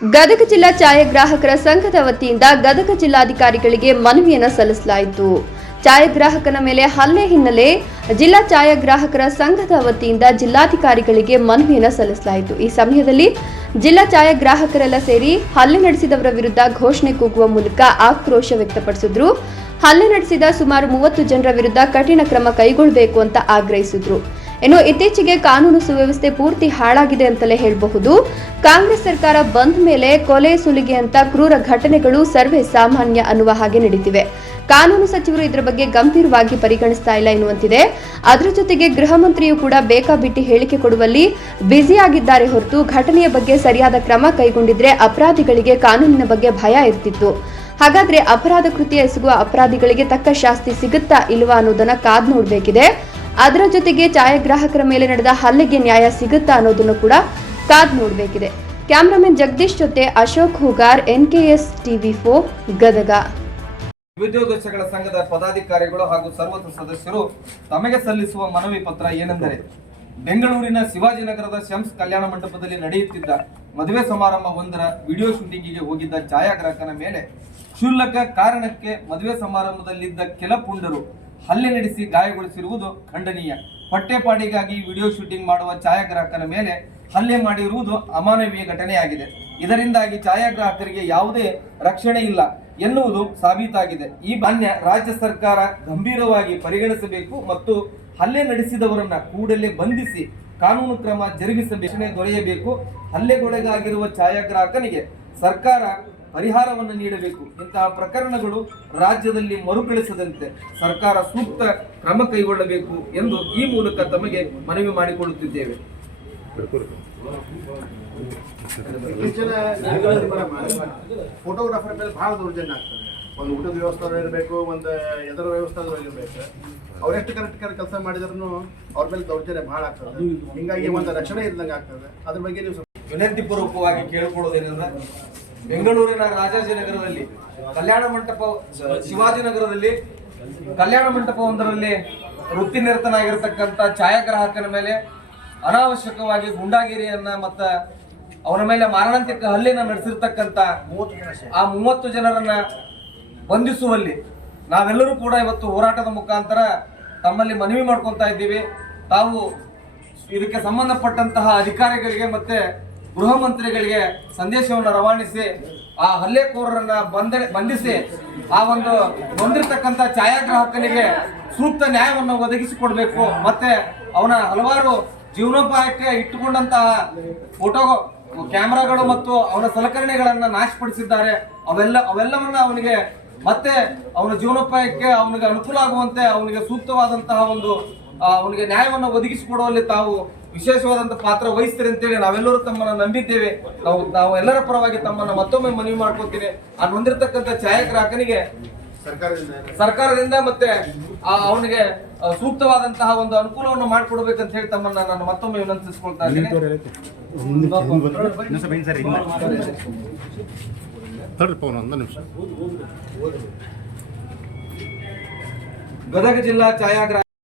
ಗದಗ ಜಿಲ್ಲಾ ಛಾಯಾಗ್ರಾಹಕರ ಸಂಘದ ವತಿಯಿಂದ ಗದಗ ಜಿಲ್ಲಾಧಿಕಾರಿಗಳಿಗೆ ಮನವಿಯನ್ನು ಸಲ್ಲಿಸಲಾಯಿತು. ಛಾಯಾಗ್ರಾಹಕನ ಮೇಲೆ ಹಲ್ಲೆ ಹಿನ್ನೆಲೆ ಜಿಲ್ಲಾ ಛಾಯಾಗ್ರಾಹಕರ ಸಂಘದ ವತಿಯಿಂದ ಜಿಲ್ಲಾಧಿಕಾರಿಗಳಿಗೆ ಮನವಿಯನ್ನು ಸಲ್ಲಿಸಲಾಯಿತು. ಈ ಸಮಯದಲ್ಲಿ ಜಿಲ್ಲಾ ಛಾಯಾಗ್ರಾಹಕರೆಲ್ಲ ಸೇರಿ ಹಲ್ಲೆ ನಡೆಸಿದವರ ವಿರುದ್ಧ ಘೋಷಣೆ ಕೂಗುವ ಮೂಲಕ ಆಕ್ರೋಶ ವ್ಯಕ್ತಪಡಿಸಿದ್ರು. ಹಲ್ಲೆ ನಡೆಸಿದ ಸುಮಾರು ಮೂವತ್ತು ಜನರ ವಿರುದ್ಧ ಕಠಿಣ ಕ್ರಮ ಕೈಗೊಳ್ಳಬೇಕು ಅಂತ ಆಗ್ರಹಿಸಿದ್ರು. ಇನ್ನು ಇತ್ತೀಚೆಗೆ ಕಾನೂನು ಸುವ್ಯವಸ್ಥೆ ಪೂರ್ತಿ ಹಾಳಾಗಿದೆ ಅಂತಲೇ ಹೇಳಬಹುದು. ಕಾಂಗ್ರೆಸ್ ಸರ್ಕಾರ ಬಂದ ಮೇಲೆ ಕೊಲೆ ಸುಲಿಗೆ ಅಂತ ಕ್ರೂರ ಘಟನೆಗಳು ಸರ್ವೇ ಸಾಮಾನ್ಯ ಅನ್ನುವ ಹಾಗೆ ನಡೀತಿವೆ. ಕಾನೂನು ಸಚಿವರು ಇದರ ಬಗ್ಗೆ ಗಂಭೀರವಾಗಿ ಪರಿಗಣಿಸ್ತಾ ಇಲ್ಲ ಎನ್ನುವಂತಿದೆ. ಅದರ ಜೊತೆಗೆ ಗೃಹ ಮಂತ್ರಿಯೂ ಕೂಡ ಬೇಕಾಬಿಟ್ಟಿ ಹೇಳಿಕೆ ಕೊಡುವಲ್ಲಿ ಬ್ಯುಸಿಯಾಗಿದ್ದಾರೆ ಹೊರತು ಘಟನೆಯ ಬಗ್ಗೆ ಸರಿಯಾದ ಕ್ರಮ ಕೈಗೊಂಡಿದ್ರೆ ಅಪರಾಧಿಗಳಿಗೆ ಕಾನೂನಿನ ಬಗ್ಗೆ ಭಯ ಇರ್ತಿತ್ತು. ಹಾಗಾದ್ರೆ ಅಪರಾಧ ಕೃತಿ ಎಸಗುವ ಅಪರಾಧಿಗಳಿಗೆ ತಕ್ಕ ಶಾಸ್ತಿ ಸಿಗುತ್ತಾ ಇಲ್ವಾ ಅನ್ನೋದನ್ನ ಕಾದ್ ನೋಡಬೇಕಿದೆ. ಅದರ ಜೊತೆಗೆ ಛಾಯಾಗ್ರಾಹಕರ ಮೇಲೆ ನಡೆದ ಹಲ್ಲೆಗೆ ನ್ಯಾಯ ಸಿಗುತ್ತಾ ಅನ್ನೋದನ್ನು ಕೂಡ ಕಾದ್ ನೋಡಬೇಕಿದೆ. ಕ್ಯಾಮ್ರಾಮನ್ ಜಗದೀಶ್ ಜೊತೆ Ashok Hugar, NKS TV four, Gadag. ವಿದ್ಯೋದರ್ಶಗಳ ಸಂಘದ ಪದಾಧಿಕಾರಿಗಳು ಹಾಗೂ ಸರ್ವತ್ರ ಸದಸ್ಯರು ತಮಗೆ ಸಲ್ಲಿಸುವ ಮನವಿ ಪತ್ರ ಏನೆಂದರೆ, ಬೆಂಗಳೂರಿನ ಶಿವಾಜಿನಗರದ ಶಂಸ್ ಕಲ್ಯಾಣ ಮಂಟಪದಲ್ಲಿ ನಡೆಯುತ್ತಿದ್ದ ಮದುವೆ ಸಮಾರಂಭ ಒಂದರ ವಿಡಿಯೋ ಶೂಟಿಂಗಿಗೆ ಹೋಗಿದ್ದ ಛಾಯಾಗ್ರಾಹಕನ ಮೇಲೆ ಕ್ಷುಲ್ಲಕ ಕಾರಣಕ್ಕೆ ಮದುವೆ ಸಮಾರಂಭದಲ್ಲಿದ್ದ ಕೆಲ ಪುಂಡರು ಹಲ್ಲೆ ನಡೆಸಿ ಗಾಯಗೊಳಿಸಿರುವುದು ಖಂಡನೀಯ. ಹೊಟ್ಟೆಪಾಡಿಗಾಗಿ ವಿಡಿಯೋ ಶೂಟಿಂಗ್ ಮಾಡುವ ಛಾಯಾಗ್ರಾಹಕನ ಮೇಲೆ ಹಲ್ಲೆ ಮಾಡಿರುವುದು ಅಮಾನವೀಯ ಘಟನೆಯಾಗಿದೆ. ಇದರಿಂದಾಗಿ ಛಾಯಾಗ್ರಾಹಕರಿಗೆ ಯಾವುದೇ ರಕ್ಷಣೆ ಇಲ್ಲ ಎನ್ನುವುದು ಸಾಬೀತಾಗಿದೆ. ಈ ಮಾನ್ಯ ರಾಜ್ಯ ಸರ್ಕಾರ ಗಂಭೀರವಾಗಿ ಪರಿಗಣಿಸಬೇಕು ಮತ್ತು ಹಲ್ಲೆ ನಡೆಸಿದವರನ್ನ ಕೂಡಲೇ ಬಂಧಿಸಿ ಕಾನೂನು ಕ್ರಮ ಜರುಗಿಸಬೇಕು. ದೊರೆಯಬೇಕು. ಹಲ್ಲೆಗೊಳಗಾಗಿರುವ ಛಾಯಾಗ್ರಾಹಕನಿಗೆ ಸರ್ಕಾರ ಪರಿಹಾರವನ್ನು ನೀಡಬೇಕು. ಇಂತಹ ಪ್ರಕರಣಗಳು ರಾಜ್ಯದಲ್ಲಿ ಮರುಕಳಿಸದಂತೆ ಸರ್ಕಾರ ಸೂಕ್ತ ಕ್ರಮ ಕೈಗೊಳ್ಳಬೇಕು ಎಂದು ಈ ಮೂಲಕ ತಮಗೆ ಮನವಿ ಮಾಡಿಕೊಳ್ಳುತ್ತಿದ್ದೇವೆ. ಇತ್ತೀಚಿನ ಫೋಟೋಗ್ರಾಫರ್ ಮೇಲೆ ಬಹಳ ದೌರ್ಜನ್ಯ ಆಗ್ತದೆ. ಒಂದು ಊಟದ ವ್ಯವಸ್ಥೆ ಇರಬೇಕು ಒಂದು ಎದರ ವ್ಯವಸ್ಥೆ ಇರಬೇಕು. ಅವರೆಷ್ಟು ಕರೆಕ್ಟ್ ಕರೆಕ್ಟ್ ಕೆಲಸ ಮಾಡಿದ್ರು ಅವ್ರ ಮೇಲೆ ದೌರ್ಜನ್ಯ ಬಹಳ ಆಗ್ತದೆ. ಹಿಂಗಾಗಿ ಒಂದು ರಕ್ಷಣೆ ಇದ್ದಂಗೆ ಆಗ್ತದೆ. ಅದ್ರ ಬಗ್ಗೆ ನೀವು ಸ್ವಲ್ಪ ವಿನಂತಿ ಪೂರ್ವಕವಾಗಿ ಕೇಳಿಕೊಳ್ಳೋದೇನೆಂದ್ರೆ ಬೆಂಗಳೂರಿನ ರಾಜಾಜಿನಗರದಲ್ಲಿ ಕಲ್ಯಾಣ ಮಂಟಪ ಶಿವಾಜಿನಗರದಲ್ಲಿ ಕಲ್ಯಾಣ ಮಂಟಪ ಒಂದರಲ್ಲಿ ವೃತ್ತಿ ನಿರತನಾಗಿರ್ತಕ್ಕಂಥ ಛಾಯಾಗ್ರಾಹಕನ ಮೇಲೆ ಅನಾವಶ್ಯಕವಾಗಿ ಗುಂಡಾಗಿರಿಯನ್ನ ಮತ್ತ ಅವನ ಮೇಲೆ ಮಾರಣಾಂತಿಕ ಹಲ್ಲೆನ ನಡೆಸಿರ್ತಕ್ಕಂಥ ಆ ಮೂವತ್ತು ಜನರನ್ನ ಬಂಧಿಸುವಲ್ಲಿ ನಾವೆಲ್ಲರೂ ಕೂಡ ಇವತ್ತು ಹೋರಾಟದ ಮುಖಾಂತರ ತಮ್ಮಲ್ಲಿ ಮನವಿ ಮಾಡ್ಕೊತಾ ಇದ್ದೀವಿ. ತಾವು ಇದಕ್ಕೆ ಸಂಬಂಧಪಟ್ಟಂತಹ ಅಧಿಕಾರಿಗಳಿಗೆ ಮತ್ತೆ ಗೃಹ ಮಂತ್ರಿಗಳಿಗೆ ಸಂದೇಶವನ್ನು ರವಾನಿಸಿ, ಆ ಹಲ್ಲೆಕೋರರನ್ನ ಬಂದ, ಬಂಧಿಸಿ, ಆ ಒಂದು ಬಂದಿರತಕ್ಕಂತ ಛಾಯಾಗ್ರಾಹಕನಿಗೆ ಸೂಕ್ತ ನ್ಯಾಯವನ್ನು ಒದಗಿಸಿಕೊಡ್ಬೇಕು. ಮತ್ತೆ ಅವನ ಹಲವಾರು ಜೀವನೋಪಾಯಕ್ಕೆ ಇಟ್ಟುಕೊಂಡಂತಹ ಫೋಟೋ ಕ್ಯಾಮ್ರಾಗಳು ಮತ್ತು ಅವನ ಸಲಕರಣೆಗಳನ್ನ ನಾಶಪಡಿಸಿದ್ದಾರೆ. ಅವೆಲ್ಲ, ಅವೆಲ್ಲವನ್ನ ಅವನಿಗೆ ಮತ್ತೆ ಅವನ ಜೀವನೋಪಾಯಕ್ಕೆ ಅವನಿಗೆ ಅನುಕೂಲ ಆಗುವಂತೆ ಅವನಿಗೆ ಸೂಕ್ತವಾದಂತಹ ಒಂದು ಅವನಿಗೆ ನ್ಯಾಯವನ್ನು ಒದಗಿಸಿಕೊಡುವಲ್ಲಿ ತಾವು ವಿಶೇಷವಾದಂತಹ ಪಾತ್ರ ವಹಿಸ್ತೀರಿ ಅಂತೇಳಿ ನಾವೆಲ್ಲರೂ ತಮ್ಮನ್ನ ನಂಬಿದ್ದೇವೆ. ನಾವು ನಾವು ಎಲ್ಲರ ಪರವಾಗಿ ತಮ್ಮನ್ನ ಮತ್ತೊಮ್ಮೆ ಮನವಿ ಮಾಡ್ಕೊತೀನಿ ಆ ನೊಂದಿರ್ತಕ್ಕಂಥ ಛಾಯಾಗ್ರಾಹಕನಿಗೆ ಸರ್ಕಾರದಿಂದ ಮತ್ತೆ ಆ ಅವನಿಗೆ ಸೂಕ್ತವಾದಂತಹ ಒಂದು ಅನುಕೂಲವನ್ನು ಮಾಡಿಕೊಡ್ಬೇಕಂತ ಹೇಳಿ ತಮ್ಮನ್ನ ನಾನು ಮತ್ತೊಮ್ಮೆ ವಿನಂತಿಸ್ಕೊಳ್ತಾ ಇದ್ದೀನಿ. ಗದಗ ಜಿಲ್ಲಾ ಛಾಯಾಗ್ರಾಹ